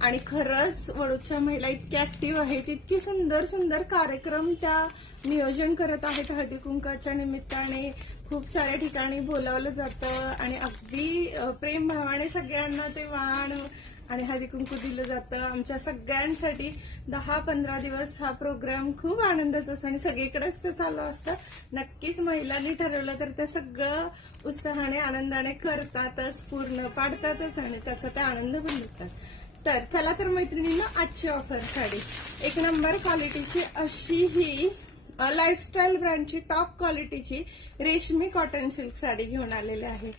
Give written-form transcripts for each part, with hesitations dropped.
आणि खरंच वडूच्या महिला इतक्या ऍक्टिव्ह आहेत, इतकी सुंदर सुंदर कार्यक्रम त्या नियोजन करत आहेत. हळदी कुंकाच्या निमित्ताने खूप साऱ्या ठिकाणी बोलावलं जातं आणि अगदी प्रेम भावाने सगळ्यांना ते वाण आणि हळदी कुंकू दिलं जातं. आमच्या सगळ्यांसाठी 10-15 दिवस हा प्रोग्राम खूप आनंदाचा असतो आणि सगळीकडेच ते चालू असतं. नक्कीच महिलांनी ठरवलं तर ते सगळं उत्साहाने आनंदाने करतातच, पूर्ण पाडतातच आणि त्याचा ते आनंद पण लुटतात. तर चला तर मैत्रिणींना आजची ऑफर साडी एक नंबर क्वालिटीची अशी ही लाईफस्टाईल ब्रँडची टॉप क्वालिटीची रेशमी कॉटन सिल्क साडी घेऊन आलेली आहे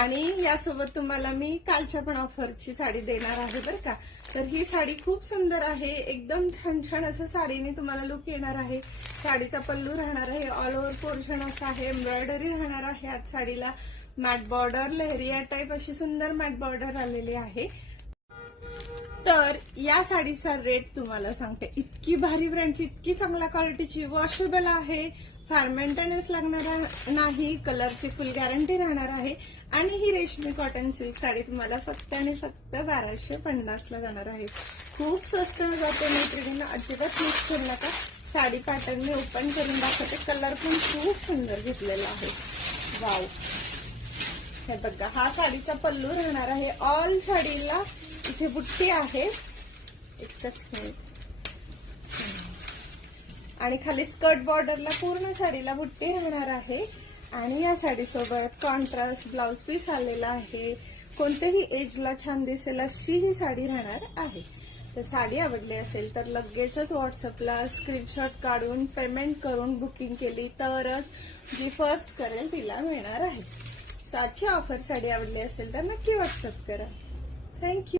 आणि यासोबत तुम्हाला मी कालच्या पण ऑफरची साडी देणार आहे बरं का. तर ही साडी खूप सुंदर आहे, एकदम छान छान असं साडीने तुम्हाला लुक येणार आहे. साडीचा पल्लू राहणार आहे, ऑल ओव्हर पोर्शन असा आहे, एम्ब्रॉयडरी राहणार आहे. आज साडीला मॅट बॉर्डर, लेहरिया टाईप अशी सुंदर मॅट बॉर्डर आलेली आहे. तर या साडीचा रेट तुम्हाला सांगते, इतकी भारी ब्रँडची, इतकी चांगल्या क्वालिटीची, वॉशेबल आहे, फार मेंटेनन्स लागणार नाही, कलरची फुल गॅरंटी राहणार आहे आणि ही रेशमी कॉटन सिल्क साडी तुम्हाला फक्त आणि फक्त 1250 ला जाणार आहे. खूप स्वस्त जाते मैत्रिणींना, अजिबात मिस करू नका. साडी पॅटर्न मी ओपन करून दाखवते, कलर पण खूप सुंदर घेतलेला आहे. वाव, हे बघा, हा साडीचा पल्लू राहणार आहे. ऑल साडीला इथे बुट्टी आहे, एकच मिनिट, आणि खाली स्कर्ट बॉर्डरला पूर्ण साडीला बुट्टी राहणार आहे. आणि या साडीसोबत कॉन्ट्रास्ट ब्लाउज पीस आलेला आहे. कोणत्याही एजला छान दिसेल अशी ही साडी राहणार आहे. तर साडी आवडली असेल तर लगेचच व्हॉट्सअपला स्क्रीनशॉट काढून पेमेंट करून बुकिंग केली तरच जी फर्स्ट करेल तिला मिळणार आहे. आजची ऑफर साडी आवडली असेल तर नक्की व्हॉट्सअप करा. थँक्यू.